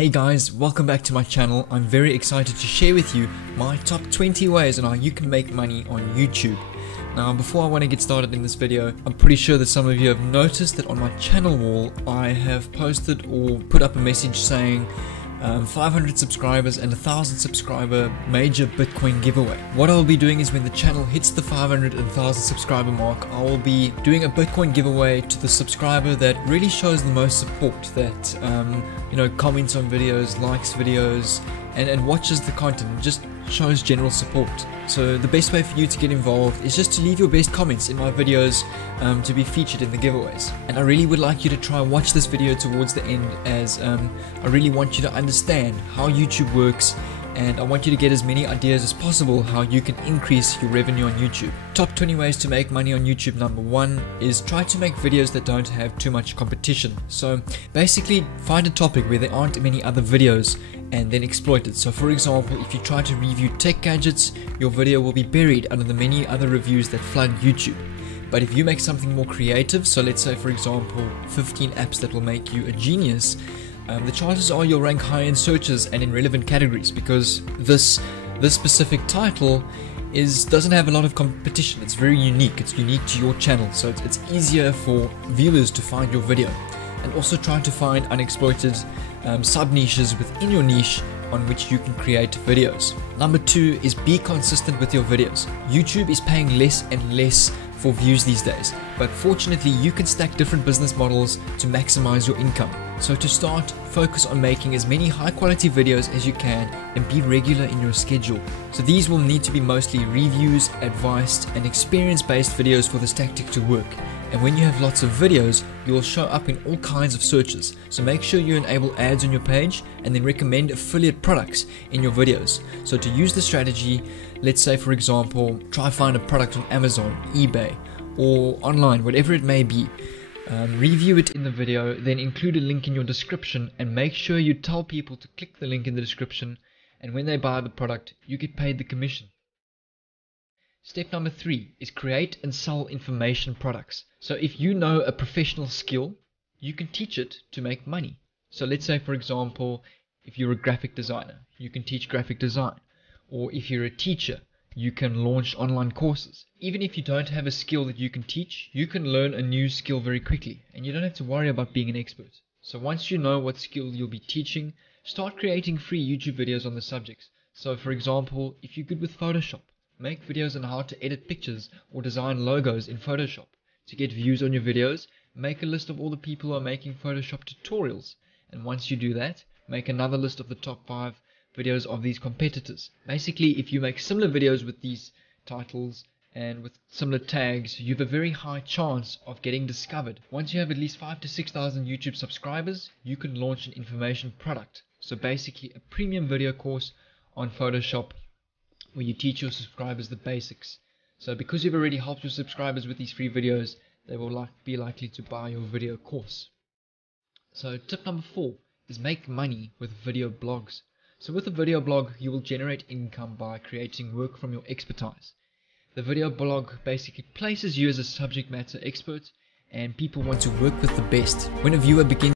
Hey guys, welcome back to my channel. I'm very excited to share with you my top 20 ways on how you can make money on YouTube. Now before I want to get started in this video, I'm pretty sure that some of you have noticed that on my channel wall I have posted or put up a message saying 500 subscribers and 1,000 subscriber major Bitcoin giveaway. What I'll be doing is when the channel hits the 500 and 1,000 subscriber mark, I will be doing a Bitcoin giveaway to the subscriber that really shows the most support, that comments on videos, likes videos, and watches the content, and just shows general support. So the best way for you to get involved is just to leave your best comments in my videos to be featured in the giveaways. And I really would like you to try and watch this video towards the end, as I really want you to understand how YouTube works, and I want you to get as many ideas as possible how you can increase your revenue on YouTube. Top 20 ways to make money on YouTube. Number 1 is try to make videos that don't have too much competition. So basically find a topic where there aren't many other videos and then exploit it. So for example, if you try to review tech gadgets, your video will be buried under the many other reviews that flood YouTube. But if you make something more creative, so let's say for example 15 apps that will make you a genius, the chances are you'll rank high in searches and in relevant categories, because this specific title doesn't have a lot of competition. It's very unique. It's unique to your channel, so it's easier for viewers to find your video. And also try to find unexploited sub niches within your niche on which you can create videos. Number 2 is be consistent with your videos. YouTube is paying less and less for views these days, but fortunately you can stack different business models to maximize your income. So to start, focus on making as many high quality videos as you can and be regular in your schedule. So these will need to be mostly reviews, advice and experience based videos for this tactic to work. And when you have lots of videos, you will show up in all kinds of searches. So make sure you enable ads on your page and then recommend affiliate products in your videos. So to use the strategy, let's say for example, try find a product on Amazon, eBay or online, whatever it may be. Review it in the video, then include a link in your description and make sure you tell people to click the link in the description, and when they buy the product, you get paid the commission. Step number 3 is create and sell information products. So if you know a professional skill, you can teach it to make money. So let's say for example, if you're a graphic designer, you can teach graphic design. Or if you're a teacher, you can launch online courses. Even if you don't have a skill that you can teach, you can learn a new skill very quickly and you don't have to worry about being an expert. So once you know what skill you'll be teaching, start creating free YouTube videos on the subjects. So for example, if you're good with Photoshop, make videos on how to edit pictures or design logos in Photoshop. To get views on your videos, make a list of all the people who are making Photoshop tutorials. And once you do that, make another list of the top 5 videos of these competitors. Basically, if you make similar videos with these titles and with similar tags, you have a very high chance of getting discovered. Once you have at least 5,000 to 6,000 YouTube subscribers, you can launch an information product. So basically a premium video course on Photoshop where you teach your subscribers the basics. So because you've already helped your subscribers with these free videos, they will be likely to buy your video course. So tip number 4 is make money with video blogs. So with a video blog, you will generate income by creating work from your expertise. The video blog basically places you as a subject matter expert, and people want to work with the best. When a viewer begins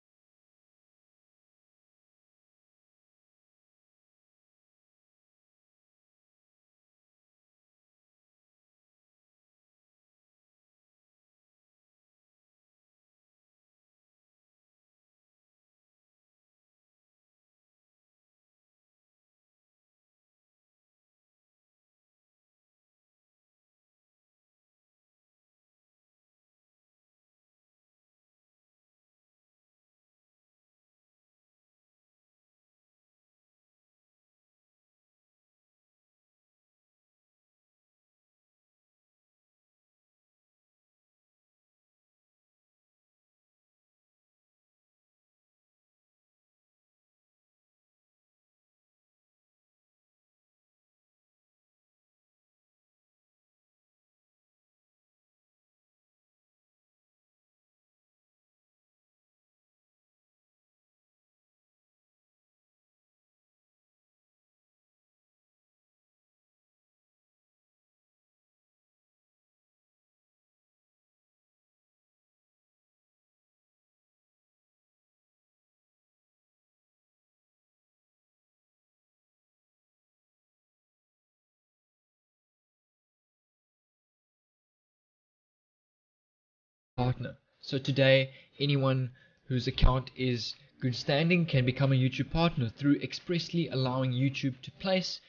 partner. So today, anyone whose account is good standing can become a YouTube partner through expressly allowing YouTube to place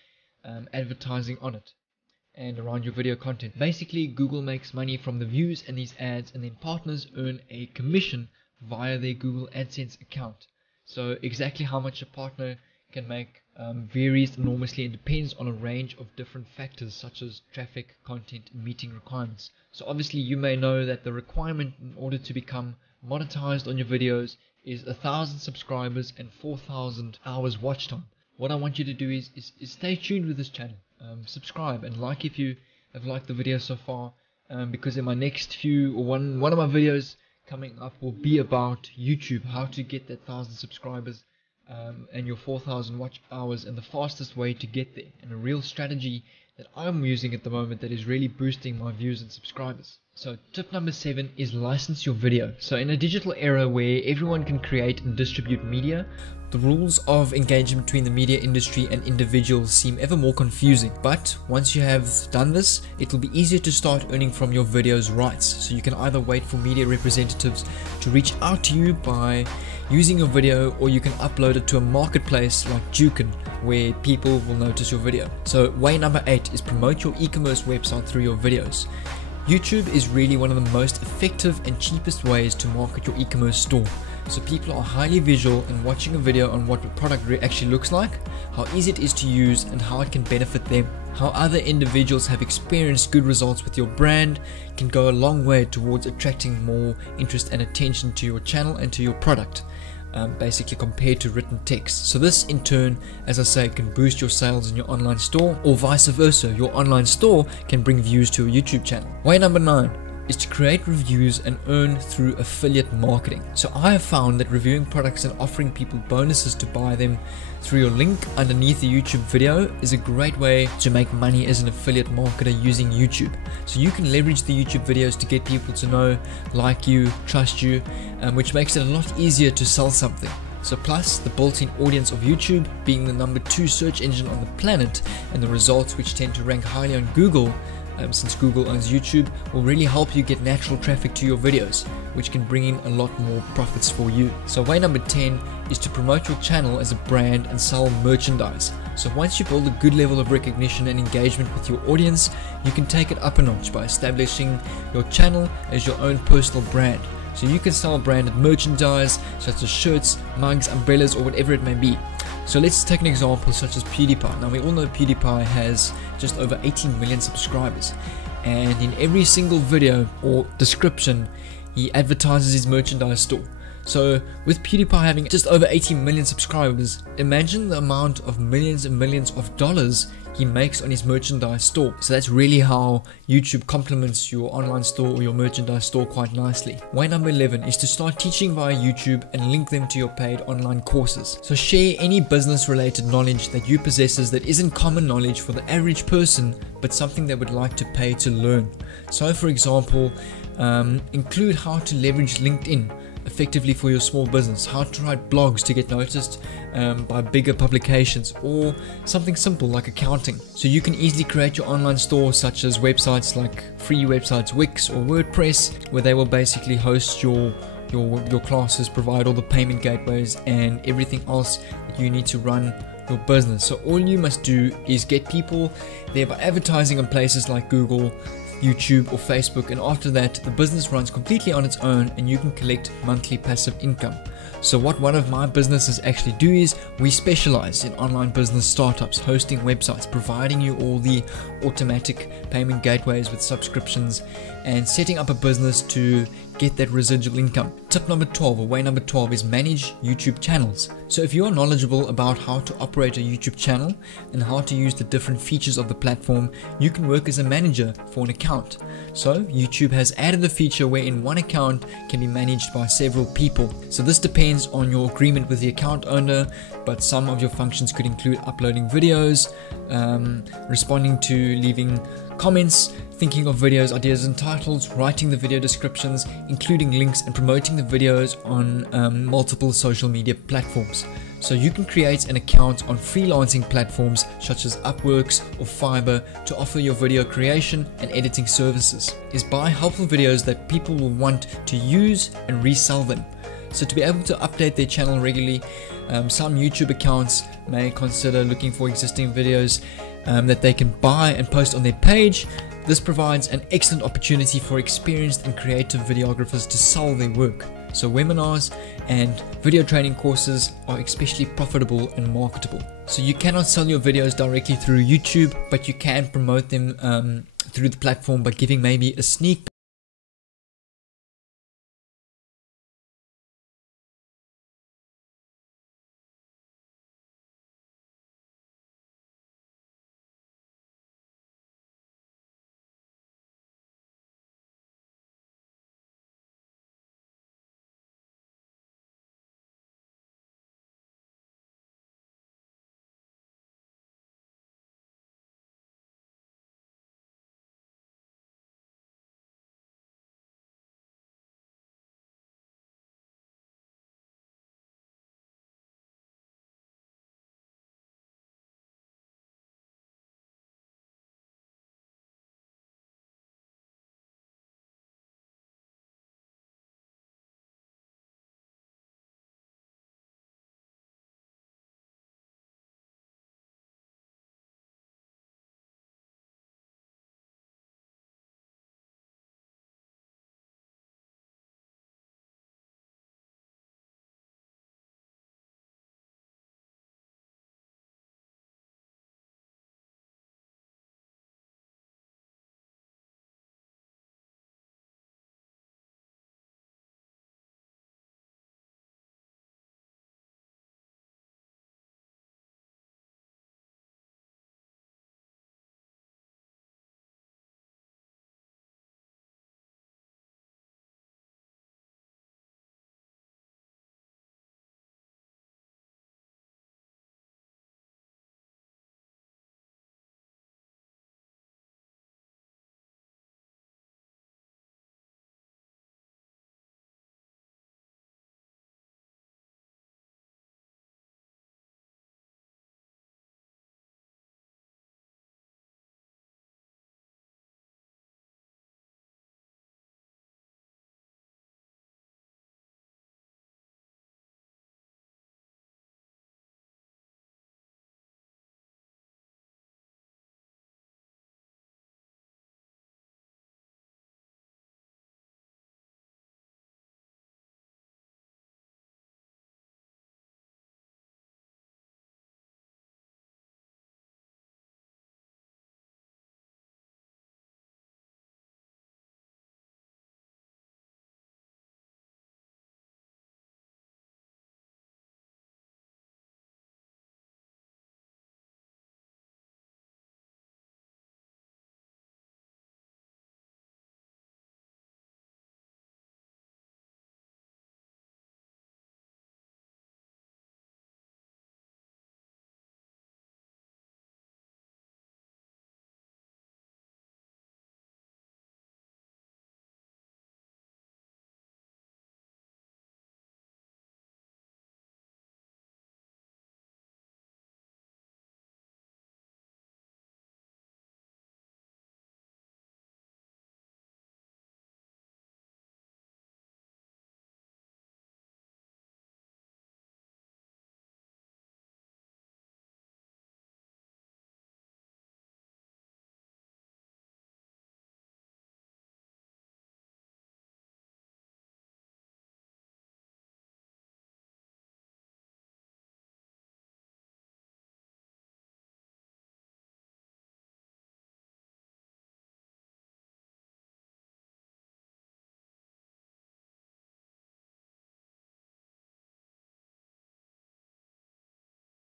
advertising on it and around your video content. Basically, Google makes money from the views and these ads, and then partners earn a commission via their Google AdSense account. So exactly how much a partner can make varies enormously and depends on a range of different factors such as traffic, content, and meeting requirements. So obviously you may know that the requirement in order to become monetized on your videos is 1,000 subscribers and 4,000 hours watch time. What I want you to do is stay tuned with this channel. Subscribe and like if you have liked the video so far, because in my next few, or one of my videos coming up will be about YouTube, how to get that 1,000 subscribers and your 4,000 watch hours, and the fastest way to get there, and a real strategy that I'm using at the moment that is really boosting my views and subscribers. So tip number 7 is license your video. So in a digital era where everyone can create and distribute media, the rules of engagement between the media industry and individuals seem ever more confusing. But once you have done this, it will be easier to start earning from your videos' rights. So you can either wait for media representatives to reach out to you by using your video, or you can upload it to a marketplace like Jukin, where people will notice your video. So way number 8 is promote your e-commerce website through your videos. YouTube is really one of the most effective and cheapest ways to market your e-commerce store. So people are highly visual, and watching a video on what the product actually looks like, how easy it is to use, and how it can benefit them, how other individuals have experienced good results with your brand, can go a long way towards attracting more interest and attention to your channel and to your product. Basically compared to written text. So this in turn, as I say, can boost your sales in your online store, or vice versa. Your online store can bring views to your YouTube channel. Way number 9 is to create reviews and earn through affiliate marketing. So I have found that reviewing products and offering people bonuses to buy them through your link underneath the YouTube video is a great way to make money as an affiliate marketer using YouTube. So you can leverage the YouTube videos to get people to know, like you, trust you, which makes it a lot easier to sell something. So plus the built-in audience of YouTube being the number 2 search engine on the planet, and the results which tend to rank highly on Google, since Google owns YouTube, will really help you get natural traffic to your videos, which can bring in a lot more profits for you. So way number 10 is to promote your channel as a brand and sell merchandise. So once you build a good level of recognition and engagement with your audience, you can take it up a notch by establishing your channel as your own personal brand. So you can sell branded merchandise such as shirts, mugs, umbrellas, or whatever it may be. So let's take an example such as PewDiePie. Now we all know PewDiePie has just over 18 million subscribers, and in every single video or description he advertises his merchandise store. So with PewDiePie having just over 18 million subscribers, imagine the amount of millions and millions of dollars he makes on his merchandise store. So that's really how YouTube complements your online store or your merchandise store quite nicely. Way number 11 is to start teaching via YouTube and link them to your paid online courses. So share any business related knowledge that you possess that isn't common knowledge for the average person, but something they would like to pay to learn. So for example, include how to leverage LinkedIn effectively for your small business, how to write blogs to get noticed by bigger publications, or something simple like accounting. So you can easily create your online store, such as websites like free websites Wix or WordPress, where they will basically host your classes, provide all the payment gateways and everything else that you need to run your business. So all you must do is get people there by advertising on places like Google, YouTube, or Facebook, and after that the business runs completely on its own and you can collect monthly passive income. So what one of my businesses actually do is we specialize in online business startups, hosting websites, providing you all the automatic payment gateways with subscriptions, and setting up a business to get that residual income. Tip number 12, or way number 12, is manage YouTube channels. So if you are knowledgeable about how to operate a YouTube channel and how to use the different features of the platform, you can work as a manager for an account. So YouTube has added a feature wherein one account can be managed by several people. So this depends on your agreement with the account owner, but some of your functions could include uploading videos, responding to leaving comments, thinking of videos, ideas and titles, writing the video descriptions, including links, and promoting the videos on multiple social media platforms. So you can create an account on freelancing platforms such as Upworks or Fiverr to offer your video creation and editing services. Is buy helpful videos that people will want to use and resell them. So to be able to update their channel regularly, some YouTube accounts may consider looking for existing videos that they can buy and post on their page. This provides an excellent opportunity for experienced and creative videographers to sell their work. So webinars and video training courses are especially profitable and marketable. So you cannot sell your videos directly through YouTube, but you can promote them through the platform by giving maybe a sneak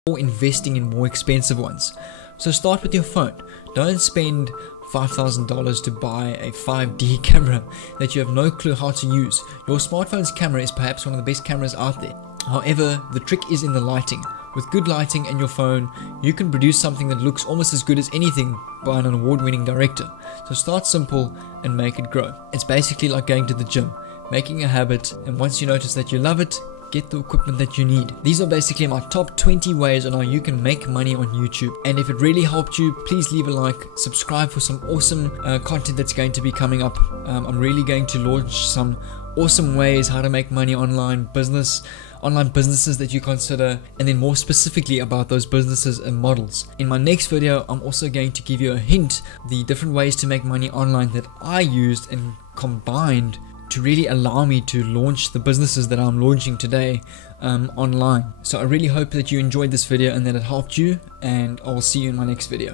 or investing in more expensive ones. So start with your phone. Don't spend $5,000 to buy a 5D camera that you have no clue how to use. Your smartphone's camera is perhaps one of the best cameras out there. However, the trick is in the lighting. With good lighting and your phone, you can produce something that looks almost as good as anything by an award-winning director. So start simple and make it grow. It's basically like going to the gym, making a habit, and once you notice that you love it, get the equipment that you need. These are basically my top 20 ways on how you can make money on YouTube. And if it really helped you, please leave a like, subscribe for some awesome content that's going to be coming up. I'm really going to launch some awesome ways how to make money online businesses that you consider, and then more specifically about those businesses and models. In my next video, I'm also going to give you a hint, the different ways to make money online that I used and combined to really allow me to launch the businesses that I'm launching today online. So I really hope that you enjoyed this video and that it helped you, and I will see you in my next video.